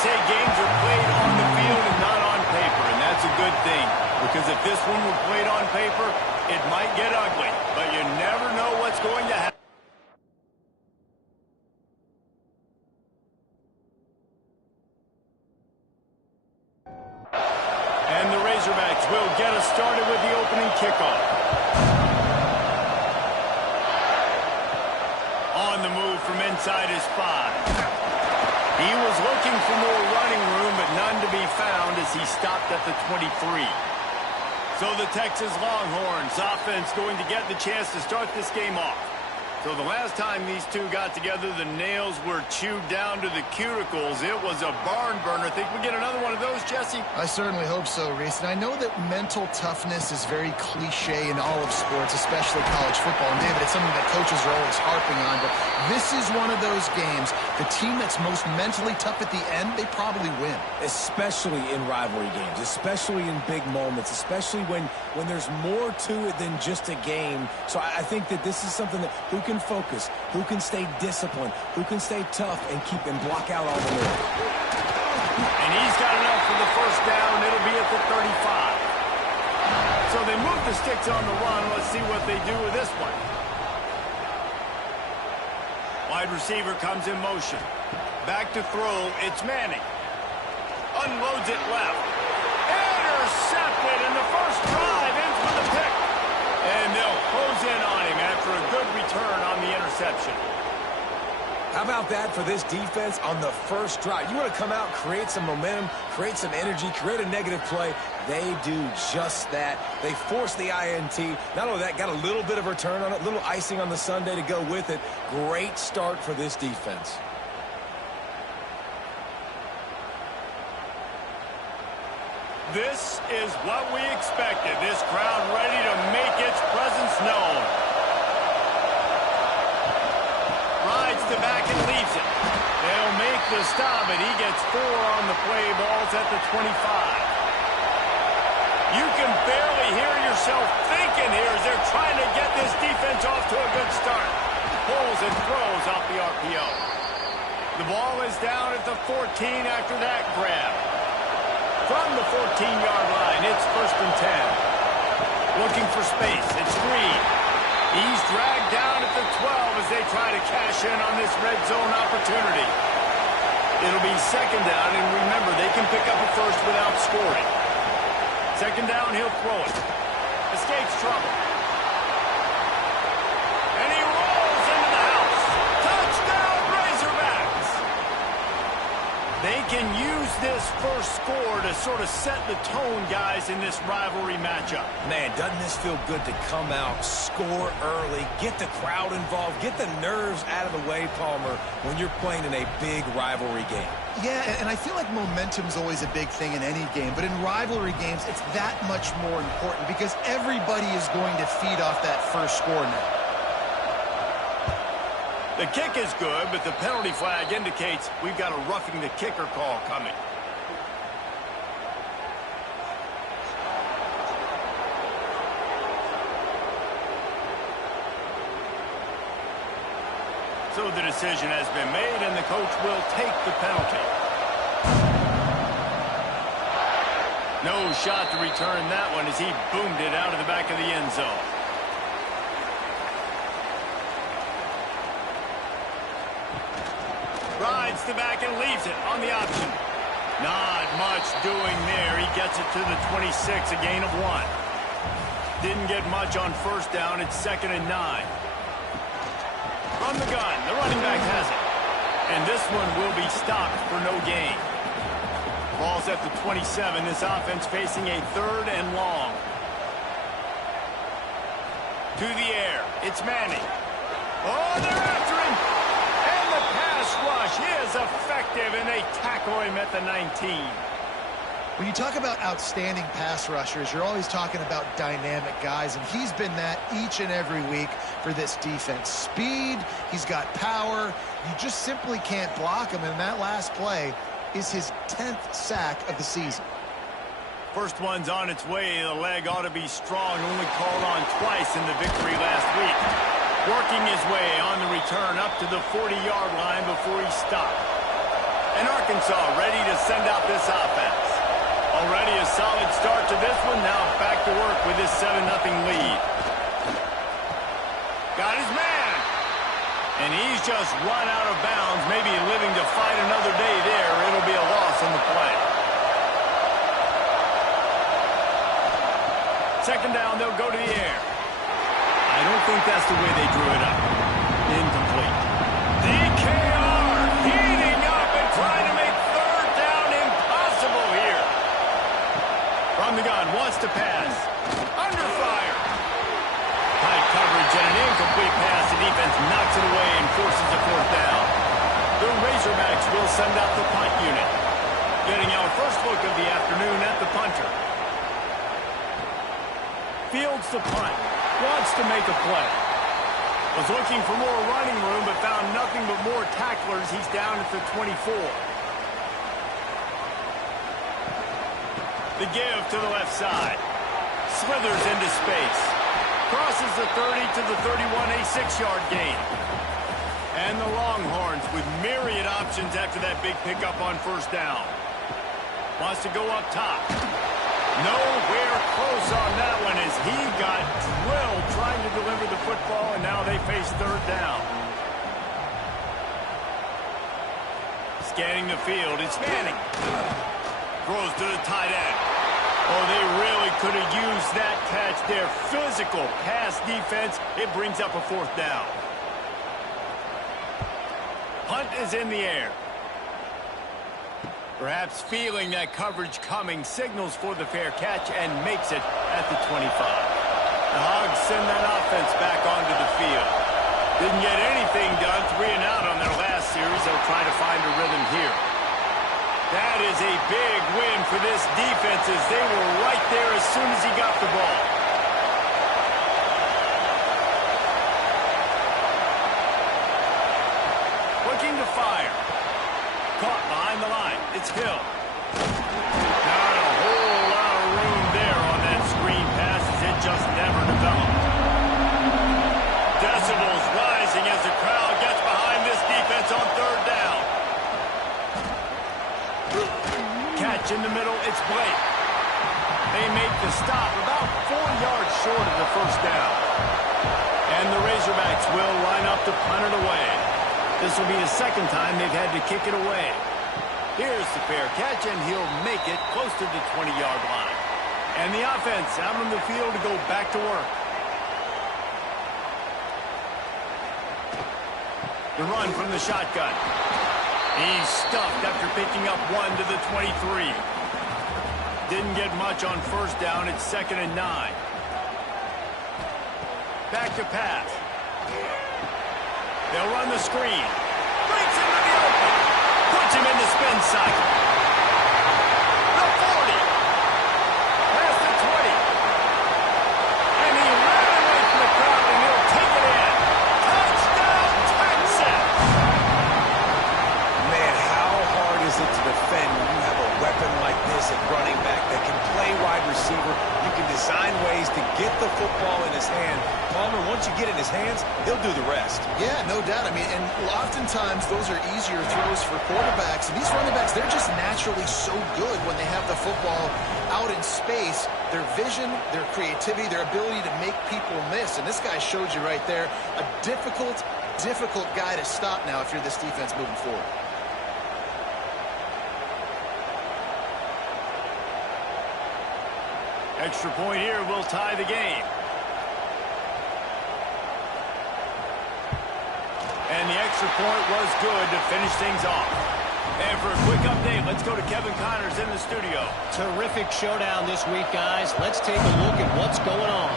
say games are played on the field and not on paper, and that's a good thing. Because if this one were played on paper, it might get ugly. But you never know what's going to happen. And the Razorbacks will get us started with the opening kickoff. On the move from inside his 5. He was looking for more running room, but none to be found as he stopped at the 23. So the Texas Longhorns offense going to get the chance to start this game off. So the last time these two got together, the nails were chewed down to the cuticles. It was a barn burner. Think we get another one of those, Jesse? I certainly hope so, Reese. And I know that mental toughness is very cliche in all of sports, especially college football. And, David, it's something that coaches are always harping on. But this is one of those games, the team that's most mentally tough at the end, they probably win. Especially in rivalry games, especially in big moments, especially when there's more to it than just a game. So I think that this is something that who can focus, who can stay disciplined, who can stay tough and keep and block out all the noise. And he's got enough for the first down. It'll be at the 35. So they move the sticks on the run. Let's see what they do with this one. Wide receiver comes in motion. Back to throw. It's Manning. Unloads it left. Intercepted in the first drive. In for the pick. And they'll close in on him after a good return on the interception. How about that for this defense on the first drive? You want to come out, create some momentum, create some energy, create a negative play. They do just that. They force the INT. Not only that, got a little bit of return on it, little icing on the sundae to go with it. Great start for this defense. This is what we expected. This crowd ready to make its presence known. Rides to back and leaves it. They'll make the stop, and he gets 4 on the play. Ball's at the 25. You can barely hear yourself thinking here as they're trying to get this defense off to a good start. Pulls and throws off the RPO. The ball is down at the 14 after that grab. From the 14-yard line, it's 1st and 10. Looking for space, it's Reed. He's dragged down at the 12 as they try to cash in on this red zone opportunity. It'll be 2nd down, and remember, they can pick up a first without scoring. 2nd down, he'll throw it. Escapes trouble. And he rolls into the house. Touchdown, Razorbacks! They can use this first score to sort of set the tone, guys, in this rivalry matchup. Man, doesn't this feel good to come out, score early, get the crowd involved, get the nerves out of the way, Palmer, when you're playing in a big rivalry game. Yeah, and I feel like momentum's always a big thing in any game, but in rivalry games, it's that much more important because everybody is going to feed off that first score now. The kick is good, but the penalty flag indicates we've got a roughing the kicker call coming. So the decision has been made, and the coach will take the penalty. No shot to return that one as he boomed it out of the back of the end zone. Rides the back and leaves it on the option. Not much doing there. He gets it to the 26, a gain of 1. Didn't get much on 1st down. It's 2nd and 9. From the gun, the running back has it. And this one will be stopped for no gain. Ball's at the 27. This offense facing a 3rd and long. To the air. It's Manning. Oh, they're after him. And the pass rush is effective, and they tackle him at the 19. When you talk about outstanding pass rushers, you're always talking about dynamic guys, and he's been that each and every week for this defense. Speed, he's got power. You just simply can't block him, and that last play is his 10th sack of the season. First one's on its way. The leg ought to be strong, only called on twice in the victory last week. Working his way on the return up to the 40-yard line before he stopped. And Arkansas ready to send out this offense. Already a solid start to this one. Now back to work with this 7-0 lead. Got his man. And he's just run out of bounds, maybe living to fight another day there. It'll be a loss on the play. Second down, they'll go to the air. I don't think that's the way they drew it up. Incomplete. DKR heating up and trying to make third down impossible here. From the gun, wants to pass. Under fire. Tight coverage and an incomplete pass. The defense knocks it away and forces a fourth down. The Razorbacks will send out the punt unit. Getting our first look of the afternoon at the punter. Fields the punt. Wants to make a play. Was looking for more running room, but found nothing but more tacklers. He's down at the 24. The give to the left side. Slithers into space. Crosses the 30 to the 31, a 6-yard gain. And the Longhorns with myriad options after that big pickup on first down. Wants to go up top. Nowhere close on that one as he got drilled trying to deliver the football, and now they face third down. Scanning the field, it's Manning. Throws to the tight end. Oh, they really could have used that catch. Their physical pass defense, it brings up a fourth down. Punt is in the air. Perhaps feeling that coverage coming, signals for the fair catch and makes it at the 25. The Hogs send that offense back onto the field. Didn't get anything done, 3 and out on their last series. They'll try to find a rhythm here. That is a big win for this defense as they were right there as soon as he got the ball. Looking to fire. Caught behind the line. It's Hill. Not a whole lot of room there on that screen pass as it just never developed. Decibels rising as the crowd gets behind this defense on third down. Catch in the middle. It's Blake. They make the stop about 4 yards short of the first down. And the Razorbacks will line up to punt it away. This will be the second time they've had to kick it away. Here's the fair catch, and he'll make it close to the 20-yard line. And the offense out on the field to go back to work. The run from the shotgun. He's stuffed after picking up 1 to the 23. Didn't get much on first down. It's 2nd and 9. Back to pass. They'll run the screen. Breaks into the open. Puts him in the spin cycle. The 40. Past the 20. And he ran away from the crowd, and he'll take it in. Touchdown, Texas! Man, how hard is it to defend when you have a weapon like this at running back that can play wide receiver? You can design ways to get the football in his hand. Palmer, once you get it in his hands, he'll do the rest. Yeah, no doubt. I mean, and oftentimes those are easier throws for quarterbacks. And these running backs, they're just naturally so good when they have the football out in space. Their vision, their creativity, their ability to make people miss. And this guy showed you right there, a difficult guy to stop now if you're this defense moving forward. Extra point here will tie the game. And the extra point was good to finish things off. And for a quick update, let's go to Kevin Connors in the studio. Terrific showdown this week, guys. Let's take a look at what's going on.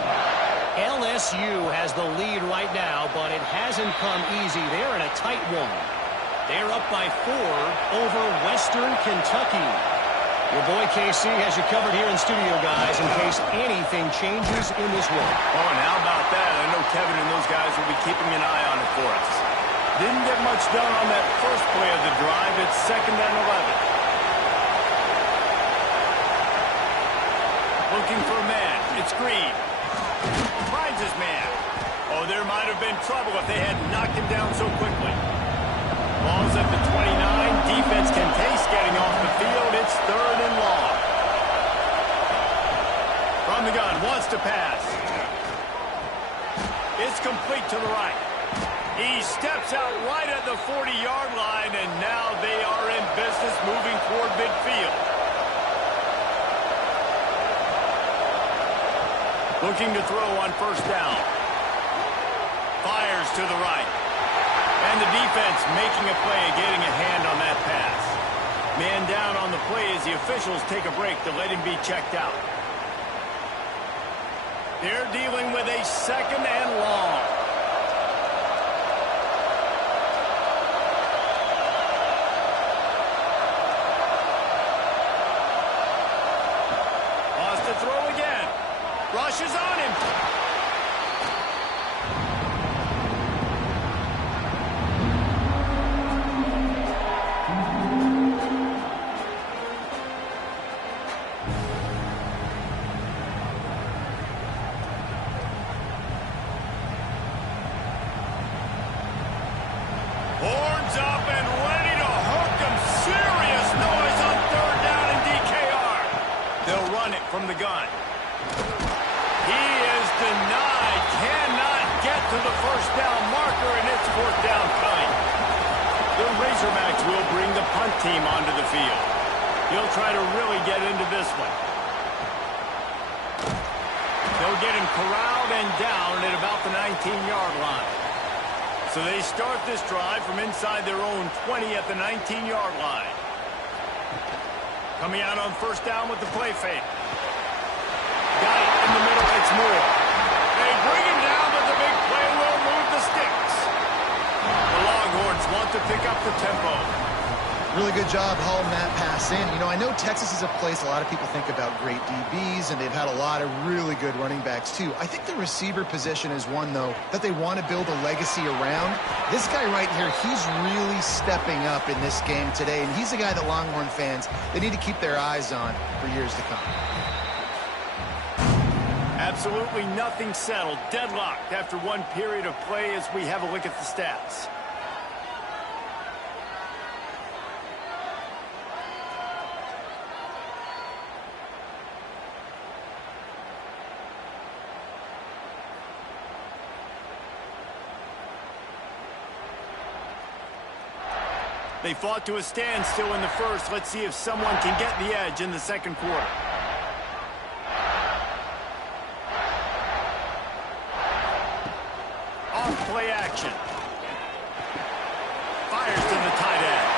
LSU has the lead right now, but it hasn't come easy. They're in a tight one. They're up by 4 over Western Kentucky. Your boy KC has you covered here in studio, guys, in case anything changes in this one. Oh, and how about that? I know Kevin and those guys will be keeping an eye on it for us. Didn't get much done on that first play of the drive. It's 2nd and 11. Looking for a man. It's Green. Finds his man. Oh, there might have been trouble if they had knocked him down so quickly. Ball's at the 29. Defense can taste getting off the field. It's 3rd and long. From the gun, wants to pass. It's complete to the right. He steps out right at the 40-yard line, and now they are in business moving toward midfield. Looking to throw on 1st down. Fires to the right. And the defense making a play, getting a hand on that pass. Man down on the play as the officials take a break to let him be checked out. They're dealing with a 2nd and long. Wants to throw again. Rushes on him. Horns up and ready to hook them. Serious noise on 3rd down and DKR. They'll run it from the gun. He is denied. Cannot get to the 1st down marker, and it's 4th down coming. The Razorbacks will bring the punt team onto the field. He'll try to really get into this one. They'll get him corralled and down at about the 19-yard line. So they start this drive from inside their own 20 at the 19-yard line. Coming out on 1st down with the play fake. Got it in the middle. It's Moore. They bring him down, but the big play will move the sticks. The Longhorns want to pick up the tempo. Really good job hauling that pass in. You know, I know Texas is a place a lot of people think about great DBs, and they've had a lot of really good running backs, too. I think the receiver position is one, though, that they want to build a legacy around. This guy right here, he's really stepping up in this game today, and he's a guy that Longhorn fans, they need to keep their eyes on for years to come. Absolutely nothing settled. Deadlocked after one period of play as we have a look at the stats. They fought to a standstill in the 1st. Let's see if someone can get the edge in the 2nd quarter. Off play action. Fires to the tight end.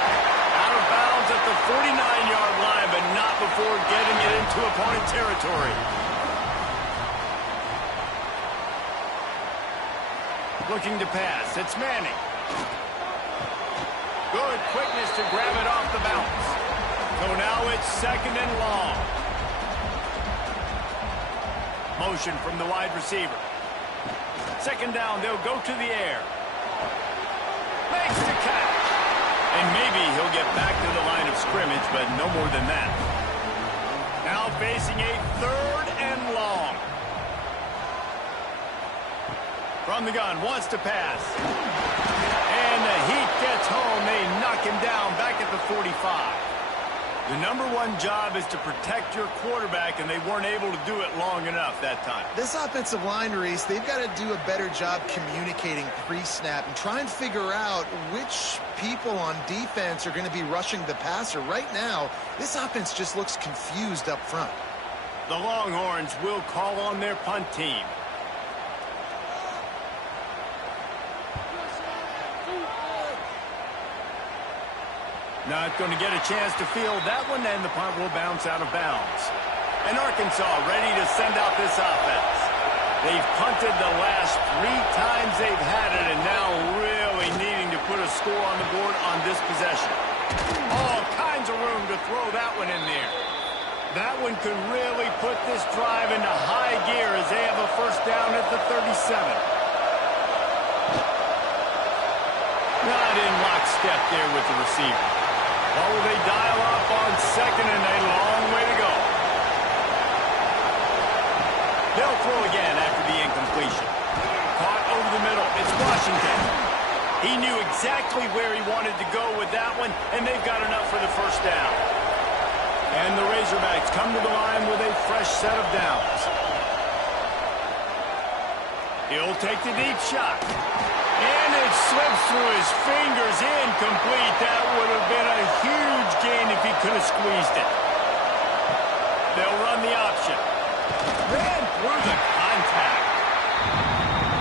Out of bounds at the 49-yard line, but not before getting it into opponent territory. Looking to pass. It's Manning. Good quickness to grab it off the bounce. So now it's 2nd and long. Motion from the wide receiver. 2nd down, they'll go to the air. Makes the catch. And maybe he'll get back to the line of scrimmage, but no more than that. Now facing a 3rd and long. From the gun, wants to pass. And the heat gets home. They knock him down back at the 45. The #1 job is to protect your quarterback, and they weren't able to do it long enough that time. This offensive line, Reese, they've got to do a better job communicating pre-snap and try and figure out which people on defense are going to be rushing the passer. Right now, this offense just looks confused up front. The Longhorns will call on their punt team. Not going to get a chance to field that one, and the punt will bounce out of bounds. And Arkansas ready to send out this offense. They've punted the last 3 times they've had it, and now really needing to put a score on the board on this possession. All kinds of room to throw that one in there. That one could really put this drive into high gear as they have a 1st down at the 37. Not in lockstep there with the receiver. Or will they dial up on 2nd and a long way to go? They'll throw again after the incompletion. Caught over the middle. It's Washington. He knew exactly where he wanted to go with that one, and they've got enough for the first down. And the Razorbacks come to the line with a fresh set of downs. He'll take the deep shot. And it slips through his fingers, incomplete. That would have been a huge gain if he could have squeezed it. They'll run the option. Ran through the contact.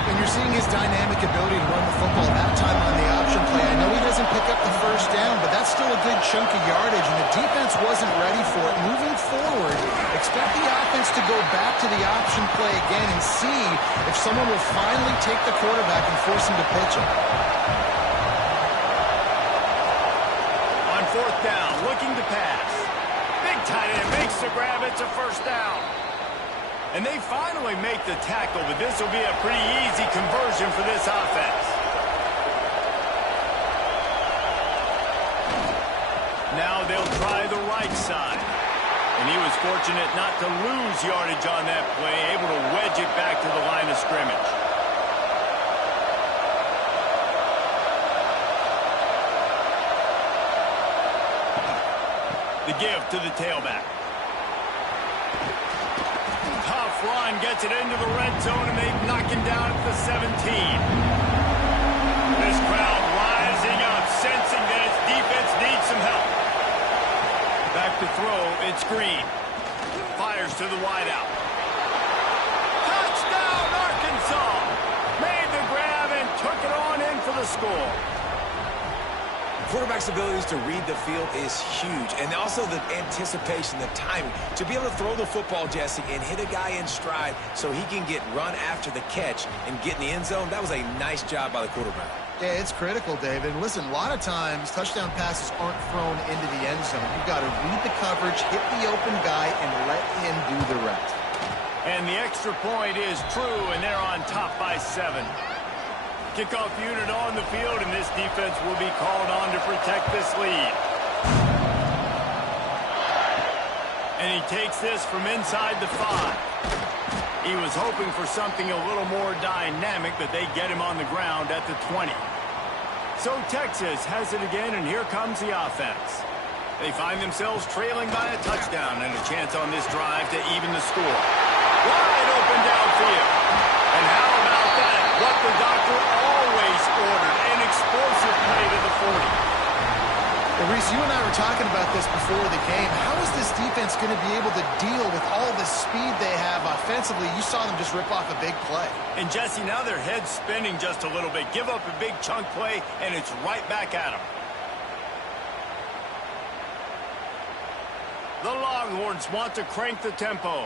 And you're seeing his dynamic ability to run the football that time on the option play. I know he doesn't pick up the first down, but that's still a good chunk of yardage, and the defense wasn't ready for it. Moving forward, expect the offense to go back to the option play again and see if someone will finally take the quarterback and force him to pitch it. On fourth down, looking to pass. Big tight end makes the grab. It's a first down. And they finally make the tackle, but this will be a pretty easy conversion for this offense. Now they'll try the right side. And he was fortunate not to lose yardage on that play, able to wedge it back to the line of scrimmage. The give to the tailback. Tough run, gets it into the red zone, and they knock him down at the 17. This crowd rising up, sensing that its defense needs some help. Back to throw, it's Green. Fires to the wideout. Touchdown, Arkansas! Made the grab and took it on in for the score. Quarterback's abilities to read the field is huge, and also the anticipation, the timing. To be able to throw the football, Jesse, and hit a guy in stride so he can get run after the catch and get in the end zone, that was a nice job by the quarterback. Yeah, it's critical, David. And listen, a lot of times touchdown passes aren't thrown into the end zone. You've got to read the coverage, hit the open guy, and let him do the rest. And the extra point is true, and they're on top by 7. Kickoff unit on the field, and this defense will be called on to protect this lead. And he takes this from inside the 5. He was hoping for something a little more dynamic, but they get him on the ground at the 20. So Texas has it again, and here comes the offense. They find themselves trailing by a touchdown and a chance on this drive to even the score. Wide open downfield. And how about that? What the doctor always ordered, an explosive play to the 40. Well, Reese, you and I were talking about this before the game. How is this defense going to be able to deal with all the speed they have offensively? You saw them just rip off a big play. And, Jesse, now their head's spinning just a little bit. Give up a big chunk play, and it's right back at them. The Longhorns want to crank the tempo.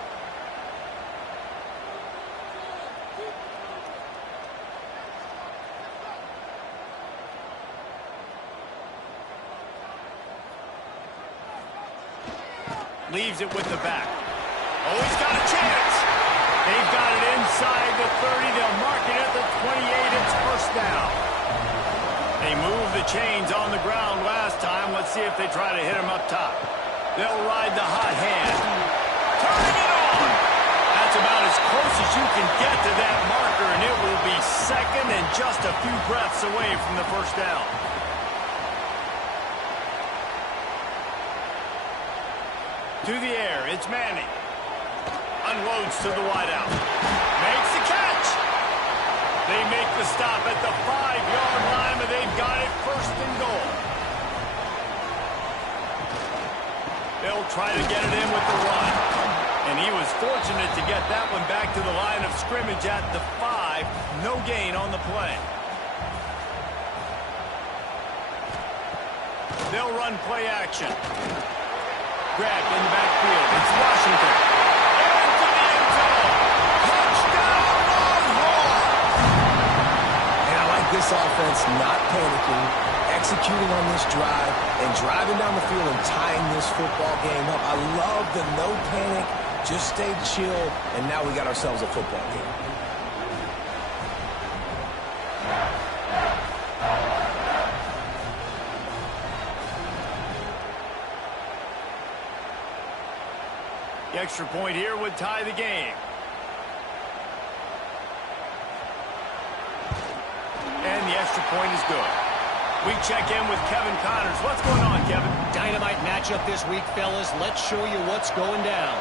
Leaves it with the back. Oh, he's got a chance. They've got it inside the 30. They'll mark it at the 28. It's first down. They moved the chains on the ground last time. Let's see if they try to hit him up top. They'll ride the hot hand. Turning it on. That's about as close as you can get to that marker, and it will be second and just a few breaths away from the first down. To the air, it's Manning. Unloads to the wideout. Makes the catch. They make the stop at the 5-yard line, and they've got it first and goal. They'll try to get it in with the run. And he was fortunate to get that one back to the line of scrimmage at the 5. No gain on the play. They'll run play action. Grabbed in the backfield. It's Washington. Into the end zone. Touchdown, Longhorns! And I like this offense not panicking, executing on this drive, and driving down the field and tying this football game up. I love the no panic, just stay chill, and now we got ourselves a football game. The extra point here would tie the game. And the extra point is good. We check in with Kevin Connors. What's going on, Kevin? Dynamite matchup this week, fellas. Let's show you what's going down.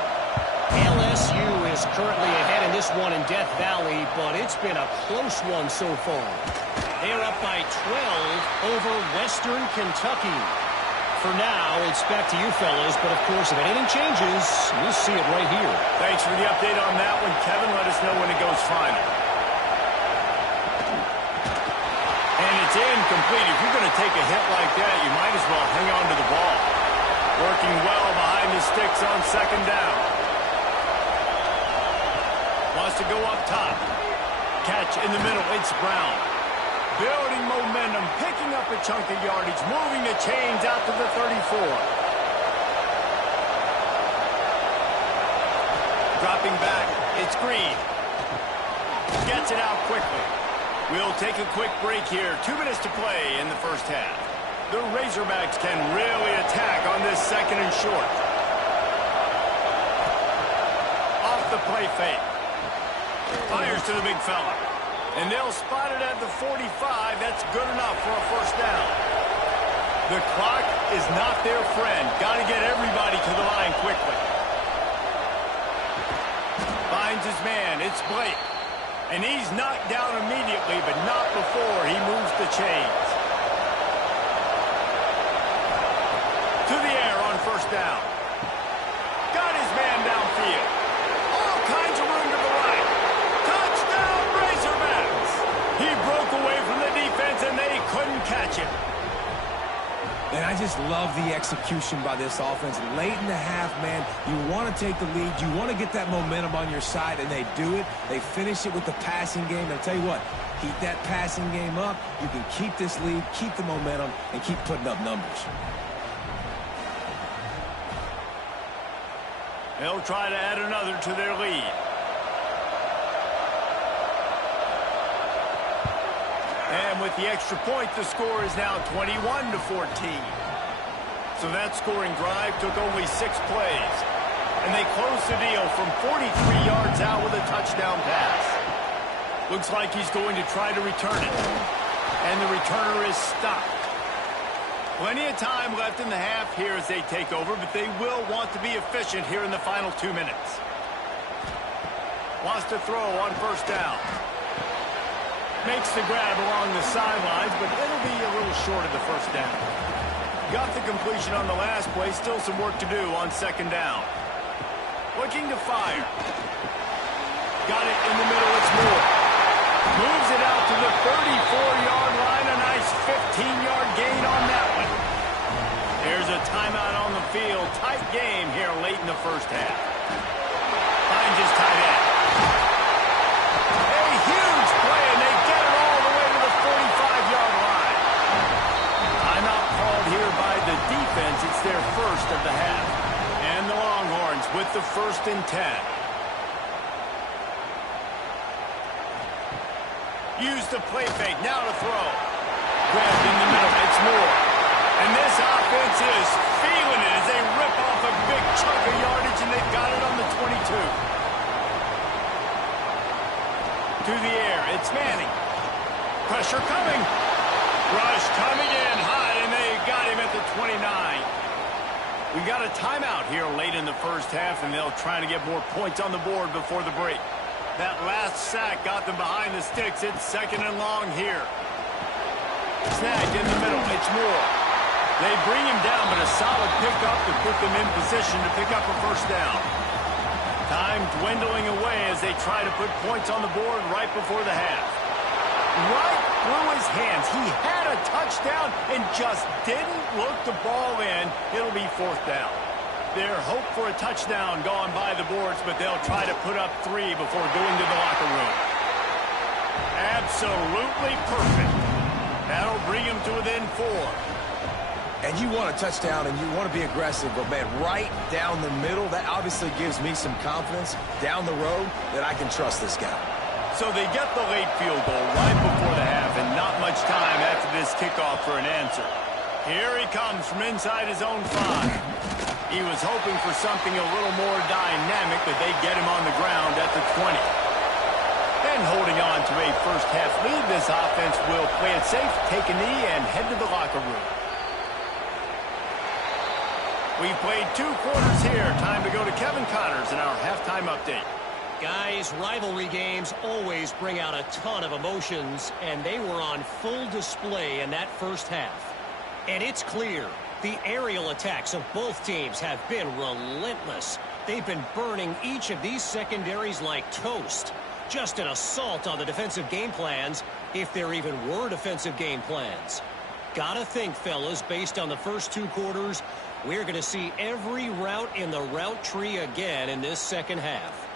LSU is currently ahead in this one in Death Valley, but it's been a close one so far. They're up by 12 over Western Kentucky. For now, it's back to you, fellas, but of course, if anything changes, we'll see it right here. Thanks for the update on that one, Kevin. Let us know when it goes final. And it's incomplete. If you're going to take a hit like that, you might as well hang on to the ball. Working well behind the sticks on second down. Wants to go up top. Catch in the middle. It's Brown. Building momentum, picking up a chunk of yardage, moving the chains out to the 34. Dropping back, it's Green. Gets it out quickly. We'll take a quick break here. 2 minutes to play in the first half. The Razorbacks can really attack on this second and short. Off the play fake. Fires to the big fella. And they'll spot it at the 45. That's good enough for a first down. The clock is not their friend. Got to get everybody to the line quickly. Finds his man. It's Blake. And he's knocked down immediately, but not before he moves the chains. To the air on first down. Got his man downfield. All kinds of room to the right. Touchdown, Razorbacks! He broke away from the defense, and they couldn't catch him. And I just love the execution by this offense. Late in the half, man, you want to take the lead. You want to get that momentum on your side, and they do it. They finish it with the passing game. And I'll tell you what, keep that passing game up. You can keep this lead, keep the momentum, and keep putting up numbers. They'll try to add another to their lead. And with the extra point, the score is now 21-14. So that scoring drive took only 6 plays. And they closed the deal from 43 yards out with a touchdown pass. Looks like he's going to try to return it. And the returner is stopped. Plenty of time left in the half here as they take over, but they will want to be efficient here in the final 2 minutes. Wants to throw on first down. Makes the grab along the sidelines, but it'll be a little short of the first down. Got the completion on the last play. Still some work to do on second down. Looking to fire. Got it in the middle. It's Moore. Moves it out to the 34-yard line. A nice 15-yard gain on that one. There's a timeout on the field. Tight game here late in the first half. Finds his tight end. A huge play, and they get it all the way to the 45-yard line. Timeout called here by the defense. It's their first of the half. And the Longhorns with the 1st and 10. Use the play fake. Now to throw. Grabbed in the middle. It's Moore. And this offense is feeling it as they rip off a big chunk of yardage, and they've got it on the 22. To the air. It's Manning. Pressure coming. Rush coming in high, and they got him at the 29. We got a timeout here late in the first half, and they'll try to get more points on the board before the break. That last sack got them behind the sticks. It's 2nd and long here. Snagged in the middle. It's Moore. They bring him down, but a solid pickup to put them in position to pick up a first down. Time dwindling away as they try to put points on the board right before the half. Right through his hands. He had a touchdown and just didn't look the ball in. It'll be 4th down. Their hope for a touchdown gone by the boards, but they'll try to put up 3 before going to the locker room. Absolutely perfect. That'll bring him to within 4. And you want a touchdown, and you want to be aggressive, but, man, right down the middle, that obviously gives me some confidence down the road that I can trust this guy. So they get the late field goal right before the half, and not much time after this kickoff for an answer. Here he comes from inside his own 5. He was hoping for something a little more dynamic, but they get him on the ground at the 20. And And holding on to a first-half lead, this offense will play it safe, take a knee, and head to the locker room. We've played 2 quarters here. Time to go to Kevin Connors in our halftime update. Guys, rivalry games always bring out a ton of emotions, and they were on full display in that first half. And it's clear, the aerial attacks of both teams have been relentless. They've been burning each of these secondaries like toast. Just an assault on the defensive game plans, if there even were defensive game plans. Gotta think, fellas, based on the first 2 quarters, we're going to see every route in the route tree again in this second half.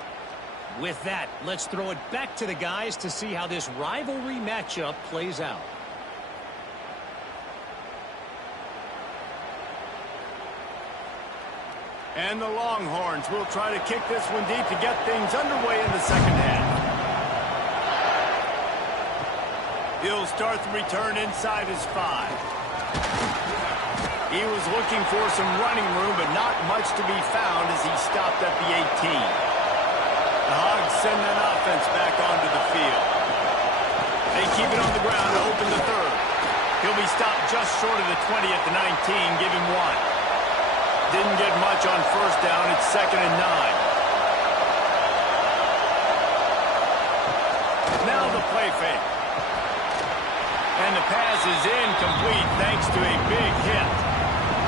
With that, let's throw it back to the guys to see how this rivalry matchup plays out. And the Longhorns will try to kick this one deep to get things underway in the second half. He'll start the return inside his 5. He was looking for some running room, but not much to be found as he stopped at the 18. The Hogs send that offense back onto the field. They keep it on the ground to open the 3rd. He'll be stopped just short of the 20 at the 19, give him 1. Didn't get much on first down. It's 2nd and 9. Now the play fake. And the pass is incomplete thanks to a big hit.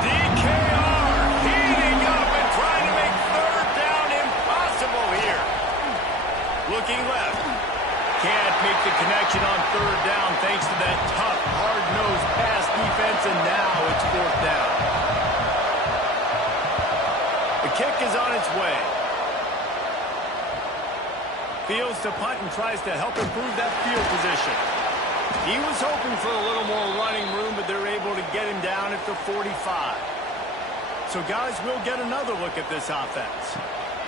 DKR heating up and trying to make 3rd down impossible here. Looking left. Can't make the connection on 3rd down thanks to that tough, hard-nosed pass defense, and now it's 4th down. The kick is on its way. Fields to punt and tries to help improve that field position. He was hoping for a little more running room, but they're able to get him down at the 45. So, guys, we'll get another look at this offense.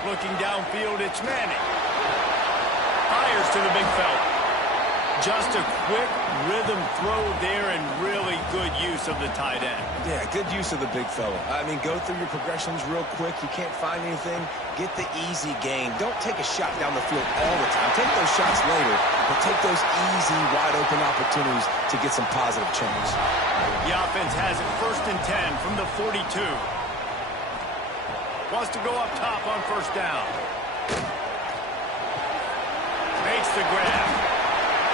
Looking downfield, it's Manning. Fires to the big fella. Just a quick rhythm throw there and really good use of the tight end. Yeah, good use of the big fella. I mean, go through your progressions real quick. You can't find anything. Get the easy gain. Don't take a shot down the field all the time. Take those shots later, but take those easy, wide-open opportunities to get some positive change. The offense has it 1st and 10 from the 42. Wants to go up top on 1st down. Makes the grab.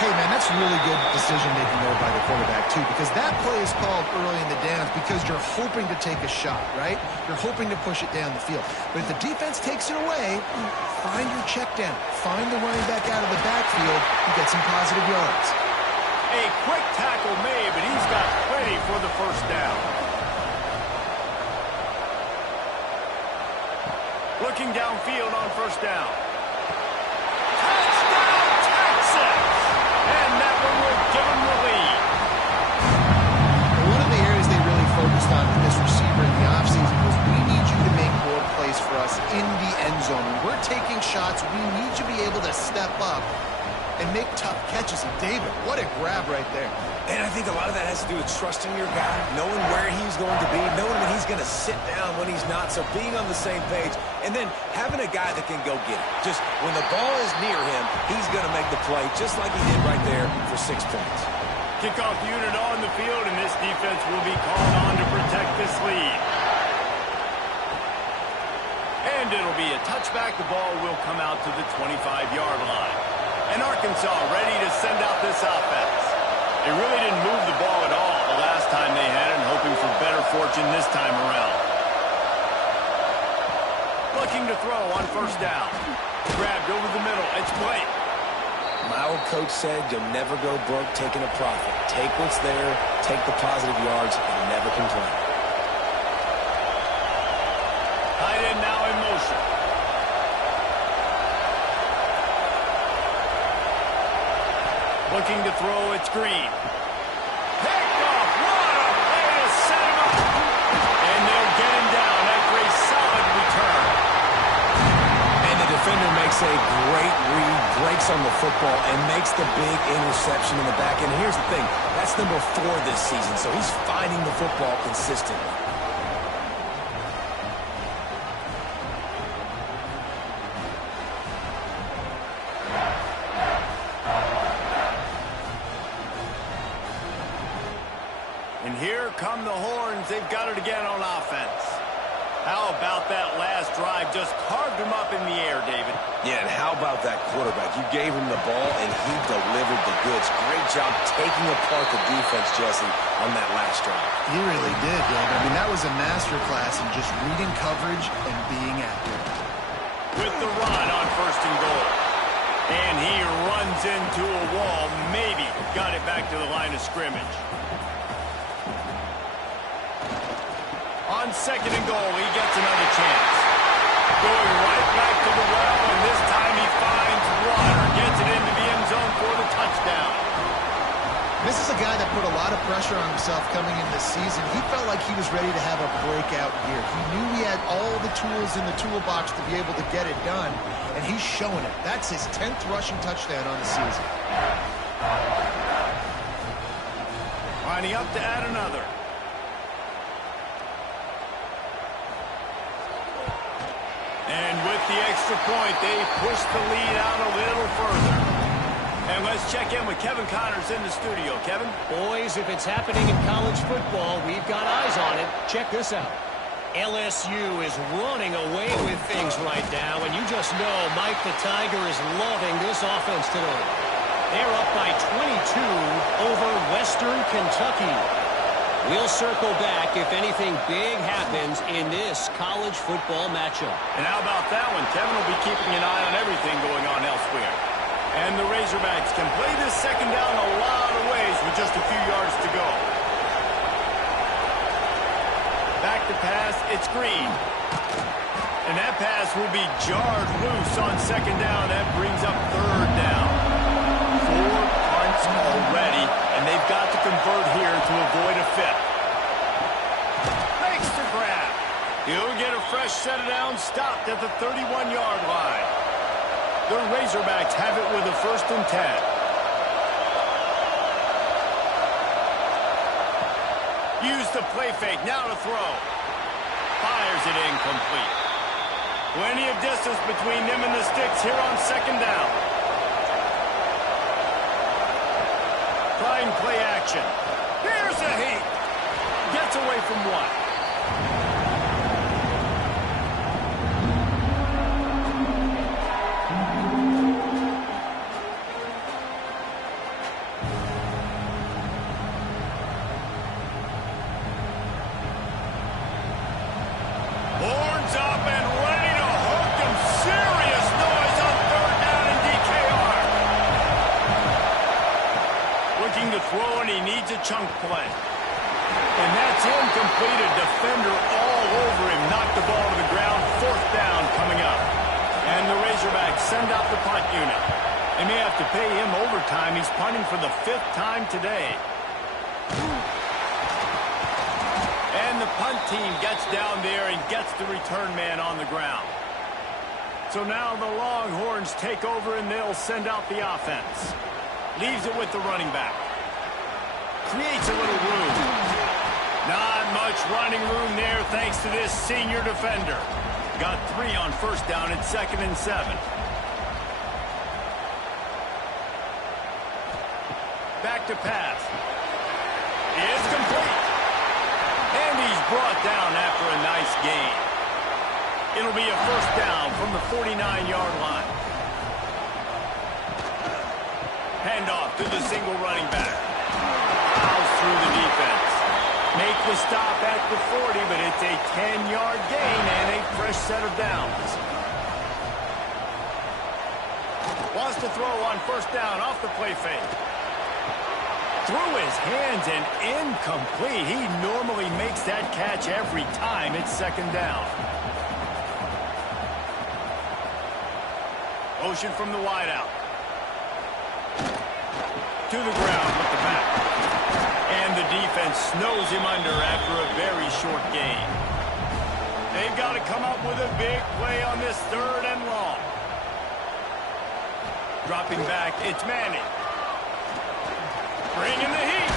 Hey, man, that's really good decision-making there by the quarterback, too, because that play is called early in the downs because you're hoping to take a shot, right? You're hoping to push it down the field. But if the defense takes it away, find your check down. Find the running back out of the backfield and get some positive yards. A quick tackle made, but he's got plenty for the 1st down. Looking downfield on 1st down. Touchdown, Texas! And that one will give them the lead. One of the areas they really focused on with this receiver in the offseason was we need you to make more plays for us in the end zone. When we're taking shots, we need you to be able to step up and make tough catches. And David, what a grab right there. And I think a lot of that has to do with trusting your guy, knowing where he's going to be, knowing when he's going to sit down, when he's not, so being on the same page, and then having a guy that can go get it. Just when the ball is near him, he's going to make the play, just like he did right there for 6 points. Kickoff unit on the field, and this defense will be called on to protect this lead. And it'll be a touchback. The ball will come out to the 25-yard line. And Arkansas ready to send out this offense. They really didn't move the ball at all the last time they had it, and hoping for better fortune this time around. Looking to throw on 1st down. Grabbed over the middle. It's Blake. My old coach said you'll never go broke taking a profit. Take what's there, take the positive yards, and never complain. Tight end now in motion. Looking to throw, it's Green. Picked off, what a play to set him up. And they'll get him down after a solid return. And the defender makes a great read, breaks on the football, and makes the big interception in the back. And here's the thing, that's number 4 this season, so he's finding the football consistently. Here come the horns. They've got it again on offense. How about that last drive? Just carved him up in the air, David. Yeah, and how about that quarterback? You gave him the ball, and he delivered the goods. Great job taking apart the defense, Jesse, on that last drive. He really did, David. I mean, that was a masterclass in just reading coverage and being accurate. With the run on 1st and goal. And he runs into a wall. Maybe got it back to the line of scrimmage. On 2nd and goal, he gets another chance. Going right back to the well, and this time he finds water. Gets it into the end zone for the touchdown. This is a guy that put a lot of pressure on himself coming into this season. He felt like he was ready to have a breakout year. He knew he had all the tools in the toolbox to be able to get it done, and he's showing it. That's his 10th rushing touchdown on the season. Lining up to add another. And with the extra point, they push the lead out a little further. And let's check in with Kevin Connors in the studio. Kevin? Boys, if it's happening in college football, we've got eyes on it. Check this out. LSU is running away with things right now, and you just know Mike the Tiger is loving this offense today. They're up by 22 over Western Kentucky. We'll circle back if anything big happens in this college football matchup. And how about that one? Kevin will be keeping an eye on everything going on elsewhere. And the Razorbacks can play this 2nd down a lot of ways with just a few yards to go. Back to pass, it's Green. And that pass will be jarred loose on 2nd down. That brings up 3rd down. 4 punts already, and they've got to convert here to avoid a 5th. Makes the grab. He'll get a fresh set of downs stopped at the 31-yard line. The Razorbacks have it with a 1st and 10. Use the play fake, now to throw. Fires it incomplete. Plenty of distance between them and the sticks here on 2nd down. Trying play action. Here's a heat. Gets away from one. Horns up and ready to hook them. Serious noise on 3rd down and DKR. Looking to throw, and he needs a chunk play. And that's incomplete. A defender all over him. Knocked the ball to the ground. 4th down coming up. And the Razorbacks send out the punt unit. They may have to pay him overtime. He's punting for the 5th time today. And the punt team gets down there and gets the return man on the ground. So now the Longhorns take over, and they'll send out the offense. Leaves it with the running back. Creates a little room. Not much running room there thanks to this senior defender. Got 3 on 1st down at 2nd and 7. Back to pass. It's complete. And he's brought down after a nice gain. It'll be a 1st down from the 49-yard line. Handoff to the single running back. Plows through the defense. Make the stop at the 40, but it's a 10-yard gain and a fresh set of downs. Wants to throw on 1st down off the play fake. Through his hands and incomplete. He normally makes that catch every time. It's 2nd down. Motion from the wideout. To the ground with the back. And the defense snows him under after a very short gain. They've got to come up with a big play on this 3rd and long. Dropping back, it's Manning. Bringing the heat.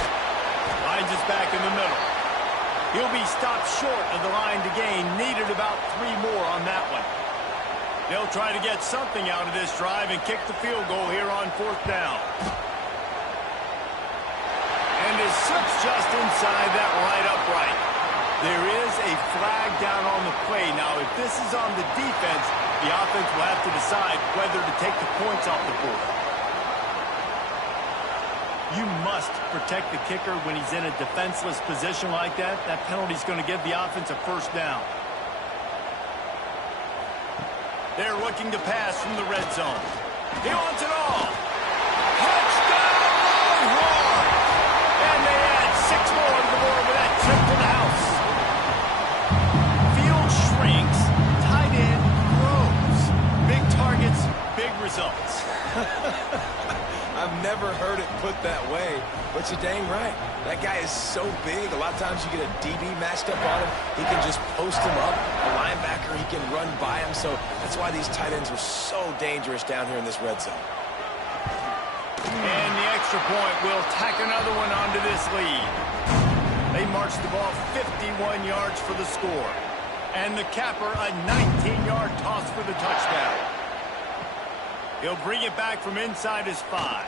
Finds us back in the middle. He'll be stopped short of the line to gain. Needed about 3 more on that one. They'll try to get something out of this drive and kick the field goal here on 4th down. And it slips just inside that right upright. There is a flag down on the play. Now, if this is on the defense, the offense will have to decide whether to take the points off the board. You must protect the kicker when he's in a defenseless position like that. That penalty is going to give the offense a first down. They're looking to pass from the red zone. He wants it all. Touchdown, Longhorn! And they add 6 more to the board with that trip to the house. Field shrinks, tight end grows. Big targets, big results. I've never heard it put that way, but you're dang right. That guy is so big. A lot of times you get a DB matched up on him. He can just post him up. A linebacker, he can run by him. So that's why these tight ends are so dangerous down here in this red zone. And the extra point will tack another one onto this lead. They march the ball 51 yards for the score. And the capper, a 19-yard toss for the touchdown. He'll bring it back from inside his 5.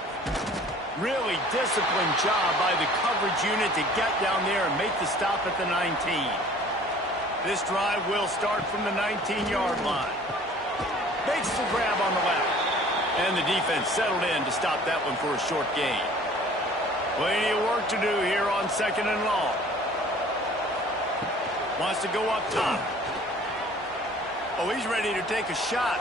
Really disciplined job by the coverage unit to get down there and make the stop at the 19. This drive will start from the 19-yard line. Makes the grab on the left. And the defense settled in to stop that one for a short gain. Plenty of work to do here on 2nd and long. Wants to go up top. Oh, he's ready to take a shot.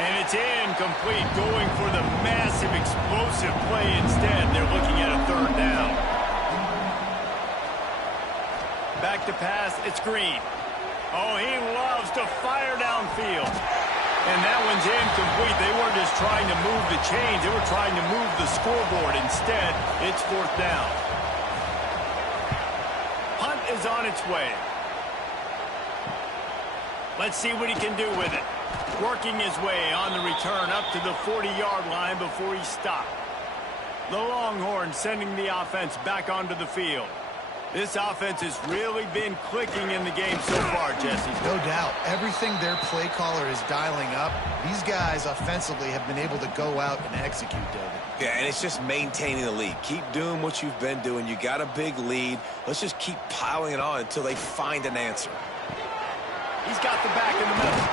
And it's incomplete, going for the massive, explosive play instead. They're looking at a 3rd down. Back to pass, it's Green. Oh, he loves to fire downfield. And that one's incomplete. They weren't just trying to move the chains. They were trying to move the scoreboard. Instead, it's 4th down. Punt is on its way. Let's see what he can do with it. Working his way on the return up to the 40-yard line before he stopped. The Longhorns sending the offense back onto the field. This offense has really been clicking in the game so far, Jesse. No doubt. Everything their play caller is dialing up, these guys offensively have been able to go out and execute, David. Yeah, and it's just maintaining the lead. Keep doing what you've been doing. You got a big lead. Let's just keep piling it on until they find an answer. He's got the back in the middle.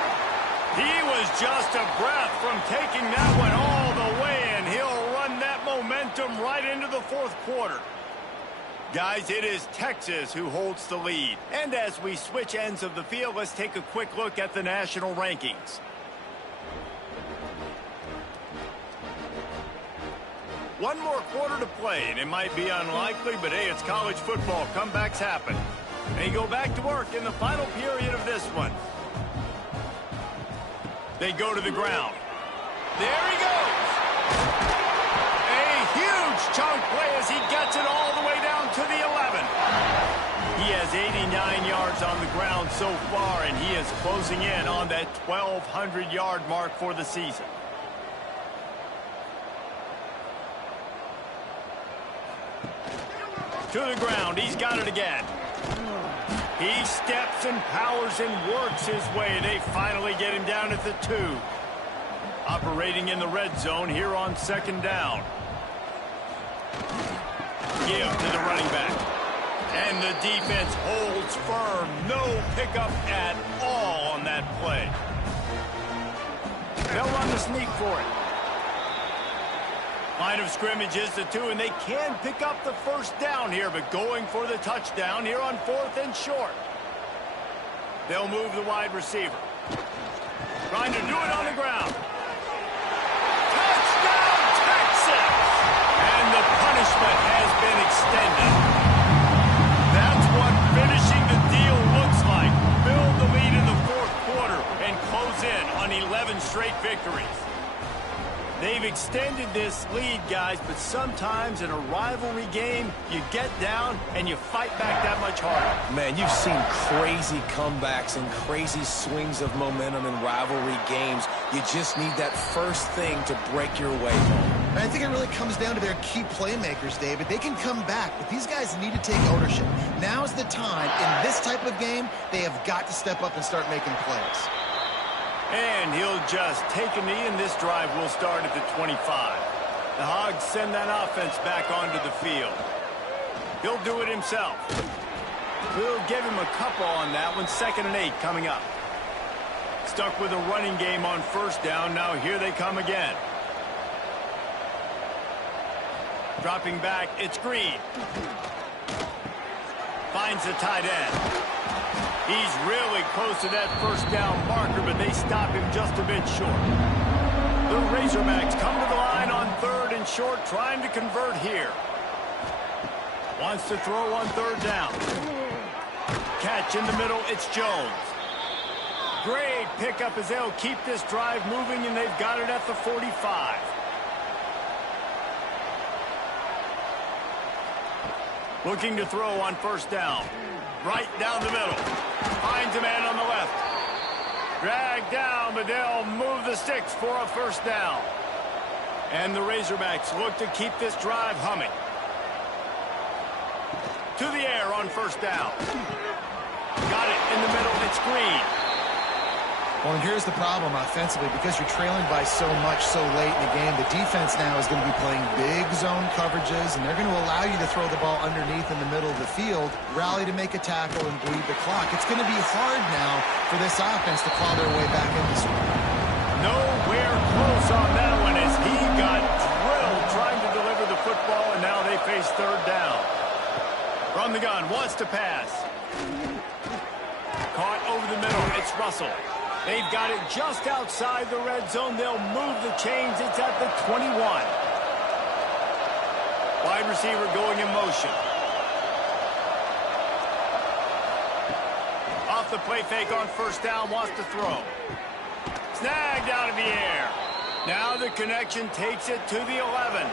He was just a breath from taking that one all the way, and he'll run that momentum right into the 4th quarter. Guys, it is Texas who holds the lead. And as we switch ends of the field, let's take a quick look at the national rankings. One more quarter to play, and it might be unlikely, but hey, it's college football. Comebacks happen. They go back to work in the final period of this one. They go to the ground. There he goes. A huge chunk play as he gets it all the way down to the 11. He has 89 yards on the ground so far, and he is closing in on that 1,200-yard mark for the season. To the ground. He's got it again. He steps and powers and works his way. They finally get him down at the 2. Operating in the red zone here on 2nd down. Give to the running back. And the defense holds firm. No pickup at all on that play. They'll run the sneak for it. Line of scrimmage is the 2, and they can pick up the 1st down here, but going for the touchdown here on 4th and short. They'll move the wide receiver. Trying to do it on the ground. Touchdown, Texas! And the punishment has been extended. That's what finishing the deal looks like. Build the lead in the 4th quarter and close in on 11 straight victories. They've extended this lead, guys, but sometimes in a rivalry game, you get down and you fight back that much harder. Man, you've seen crazy comebacks and crazy swings of momentum in rivalry games. You just need that first thing to break your way home. And I think it really comes down to their key playmakers, David. They can come back, but these guys need to take ownership. Now's the time. In this type of game, they have got to step up and start making plays. And he'll just take a knee, and this drive will start at the 25. The Hogs send that offense back onto the field. He'll do it himself. We'll give him a couple on that one. 2nd and 8 coming up. Stuck with a running game on 1st down. Now here they come again. Dropping back, it's Green. Finds the tight end. He's really close to that 1st down marker, but they stop him just a bit short. The Razorbacks come to the line on 3rd and short, trying to convert here. Wants to throw on 3rd down. Catch in the middle, it's Jones. Great pickup as they'll keep this drive moving, and they've got it at the 45. Looking to throw on 1st down. Right down the middle. Finds a man on the left. Dragged down, but they'll move the sticks for a 1st down. And the Razorbacks look to keep this drive humming. To the air on 1st down. Got it in the middle. It's Green. Well, and here's the problem offensively. Because you're trailing by so much so late in the game, the defense now is going to be playing big zone coverages, and they're going to allow you to throw the ball underneath in the middle of the field, rally to make a tackle, and bleed the clock. It's going to be hard now for this offense to claw their way back in this one. Nowhere close on that one as he got drilled trying to deliver the football, and now they face 3rd down. From the gun, wants to pass. Caught over the middle. It's Russell. They've got it just outside the red zone. They'll move the chains. It's at the 21. Wide receiver going in motion. Off the play fake on 1st down. Wants to throw. Snagged out of the air. Now the connection takes it to the 11.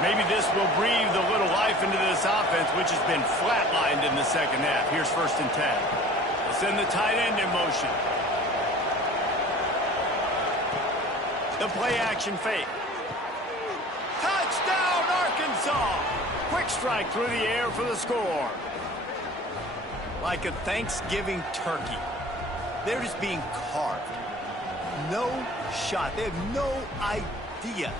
Maybe this will breathe a little life into this offense, which has been flatlined in the 2nd half. Here's 1st and 10. They'll send the tight end in motion. The play-action fake. Touchdown, Arkansas! Quick strike through the air for the score. Like a Thanksgiving turkey. They're just being carved. No shot. They have no idea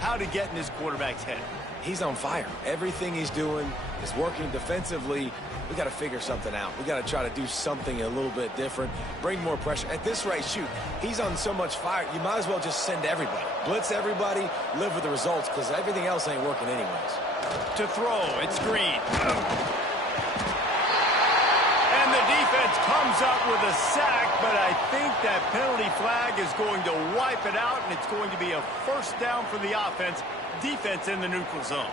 how to get in this quarterback's head. He's on fire. Everything he's doing is working defensively. We got to figure something out. We got to try to do something a little bit different, bring more pressure. At this rate, shoot, he's on so much fire, you might as well just send everybody. Blitz everybody, live with the results, because everything else ain't working anyways. To throw, it's Green. And the defense comes up with a sack, but I think that penalty flag is going to wipe it out, and it's going to be a 1st down for the offense. Defense in the neutral zone.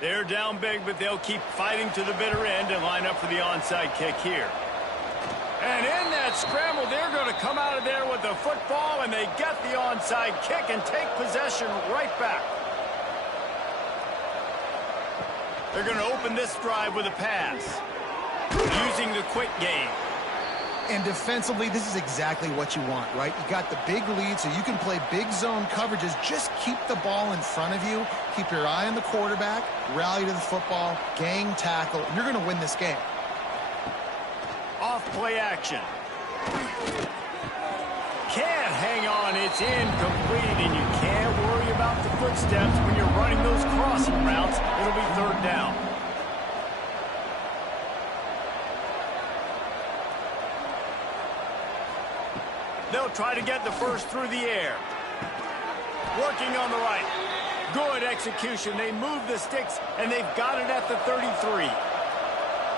They're down big, but they'll keep fighting to the bitter end and line up for the onside kick here. And in that scramble, they're going to come out of there with the football, and they get the onside kick and take possession right back. They're going to open this drive with a pass, using the quick game. And defensively, this is exactly what you want, right? You got the big lead, so you can play big zone coverages. Just keep the ball in front of you. Keep your eye on the quarterback. Rally to the football. Gang tackle. And you're going to win this game. Off play action. Can't hang on. It's incomplete, and you can't worry about the footsteps when you're running those crossing routes. It'll be 3rd down. They'll try to get the 1st through the air. Working on the right. Good execution. They move the sticks, and they've got it at the 33.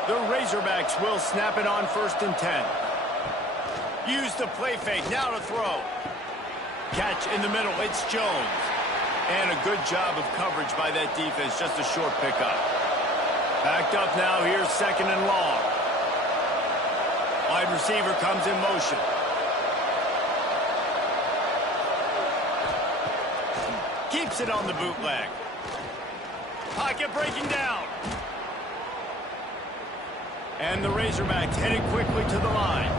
The Razorbacks will snap it on 1st and 10. Use the play fake. Now to throw. Catch in the middle. It's Jones. And a good job of coverage by that defense. Just a short pickup. Backed up now. Here's 2nd and long. Wide receiver comes in motion. Keeps it on the bootleg. Pocket breaking down. And the Razorbacks headed quickly to the line.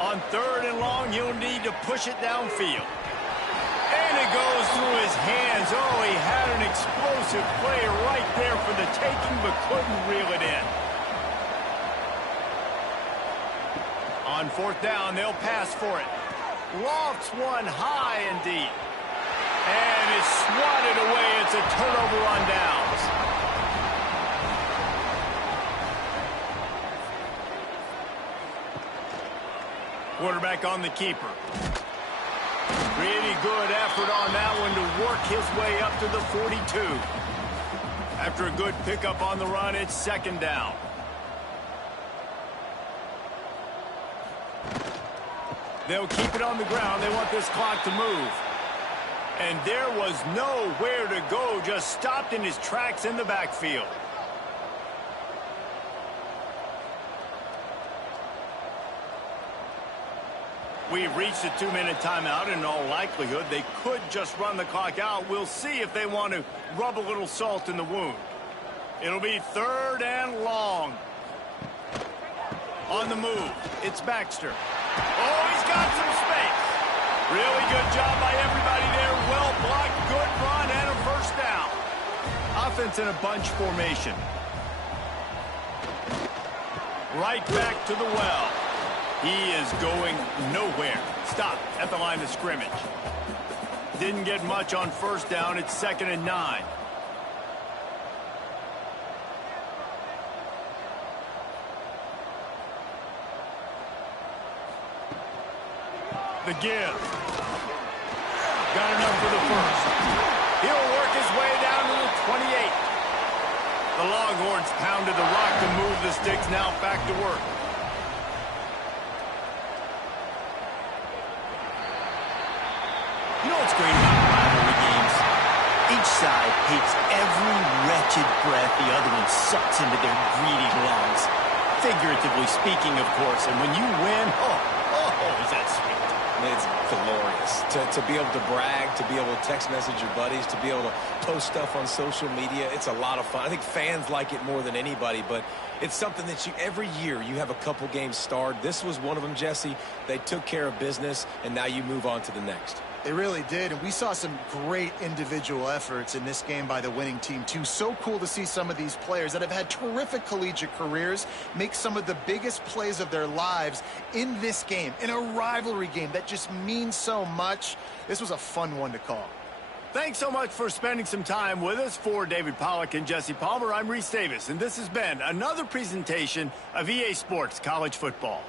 On 3rd and long, he'll need to push it downfield. And it goes through his hands as though he had an explosive play right there for the taking, but couldn't reel it in. On fourth down, they'll pass for it. Lofts one high and deep. And it's swatted away. It's a turnover on downs. Quarterback on the keeper. Pretty good effort on that one to work his way up to the 42. After a good pickup on the run, it's second down. They'll keep it on the ground. They want this clock to move. And there was nowhere to go, just stopped in his tracks in the backfield. We've reached a 2-minute timeout. In all likelihood, they could just run the clock out. We'll see if they want to rub a little salt in the wound. It'll be third and long. On the move, it's Baxter. Oh, he's got some space. Really good job by everybody there. Well blocked, good run, and a first down. Offense in a bunch formation. Right back to the well. He is going nowhere. Stop at the line of scrimmage. Didn't get much on first down. It's 2nd and 9. The give. Got enough for the first. He'll work his way down to the 28. The Longhorns pounded the rock to move the sticks. Now back to work. You know what's great about rivalry games? Each side hates every wretched breath the other one sucks into their greedy lungs. Figuratively speaking, of course. And when you win, oh, is that sweet. It's glorious to be able to brag, to be able to text message your buddies, to be able to post stuff on social media. It's a lot of fun. I think fans like it more than anybody, but it's something that every year you have a couple games starred. This was one of them, Jesse. They took care of business, and now you move on to the next. They really did, and we saw some great individual efforts in this game by the winning team, too. So cool to see some of these players that have had terrific collegiate careers make some of the biggest plays of their lives in this game, in a rivalry game that just means so much. This was a fun one to call. Thanks so much for spending some time with us. For David Pollack and Jesse Palmer, I'm Reese Davis, and this has been another presentation of EA Sports College Football.